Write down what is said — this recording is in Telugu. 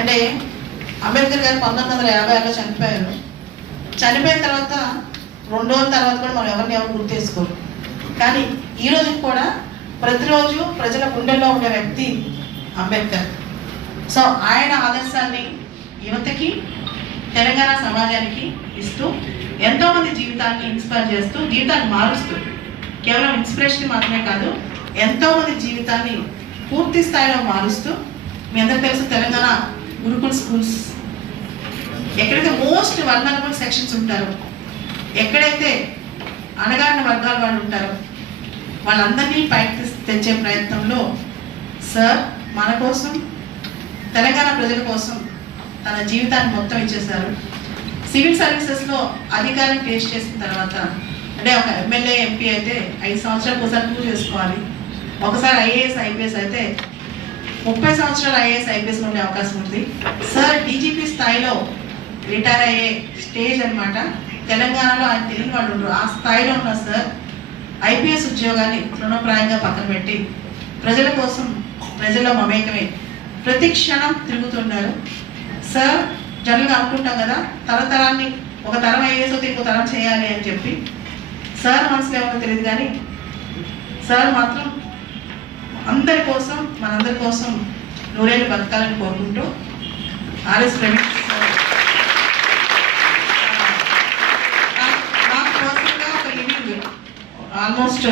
అంటే అంబేద్కర్ గారు పంతొమ్మిది వందల యాభై ఆరులో చనిపోయారు. చనిపోయిన తర్వాత రెండు రోజుల తర్వాత కూడా మనం ఎవరిని ఎవరు గుర్తు చేసుకోరు. కానీ ఈ రోజు కూడా ప్రతిరోజు ప్రజల గుండెల్లో ఉండే వ్యక్తి అంబేద్కర్. సో ఆయన ఆదర్శాన్ని యువతకి తెలంగాణ సమాజానికి ఇస్తూ ఎంతోమంది జీవితాన్ని ఇన్స్పైర్ చేస్తూ జీవితాన్ని మారుస్తూ కేవలం ఇన్స్పిరేషన్ మాత్రమే కాదు ఎంతోమంది జీవితాన్ని పూర్తి స్థాయిలో మారుస్తూ మీ అందరికీ తెలుసు తెలంగాణ గురుకుల్ స్కూల్స్ ఎక్కడైతే మోస్ట్ వల్నరబుల్ సెక్షన్స్ ఉంటారో ఎక్కడైతే అణగారిన వర్గాల వాళ్ళు ఉంటారో వాళ్ళందరినీ పైకి తెచ్చే ప్రయత్నంలో సార్ మన కోసం తెలంగాణ ప్రజల కోసం తన జీవితాన్ని మొత్తం ఇచ్చేశారు. సివిల్ సర్వీసెస్లో అధికారం టేస్ట్ చేసిన తర్వాత అంటే ఒక ఎమ్మెల్యే ఎంపీ అయితే ఐదు సంవత్సరాలకు ఒకసారి ప్రూవ్ చేసుకోవాలి. ఒకసారి ఐఏఎస్ ఐపీఎస్ అయితే ముప్పై సంవత్సరాలు ఐఏఎస్ ఐపీఎస్ ఉండే అవకాశం ఉంది. సార్ డీజీపీ స్థాయిలో రిటైర్ అయ్యే స్టేజ్ అన్నమాట. తెలంగాణలో ఆయన తెలియని వాళ్ళు ఉండరు. ఆ స్థాయిలో ఉన్న సార్ ఐపీఎస్ ఉద్యోగాన్ని తృణప్రాయంగా పక్కన పెట్టి ప్రజల కోసం ప్రజల్లో మమేకమే. ప్రతి క్షణం తిరుగుతున్నారు సార్ జనరల్గా అనుకుంటాం కదా తరతరాన్ని ఒక తరం ఐఏఎస్ అయితే ఇంకో తరం చేయాలి అని చెప్పి. సార్ మనసులో ఏమో తెలియదు కానీ సార్ మాత్రం అందరి కోసం మనందరి కోసం నూరేళ్ళు బతకాలని కోరుకుంటూ ఆర్ఎస్ ప్రవీణ్ నాకు పర్సనల్గా ఒక లివింగ్ ఆల్మోస్ట్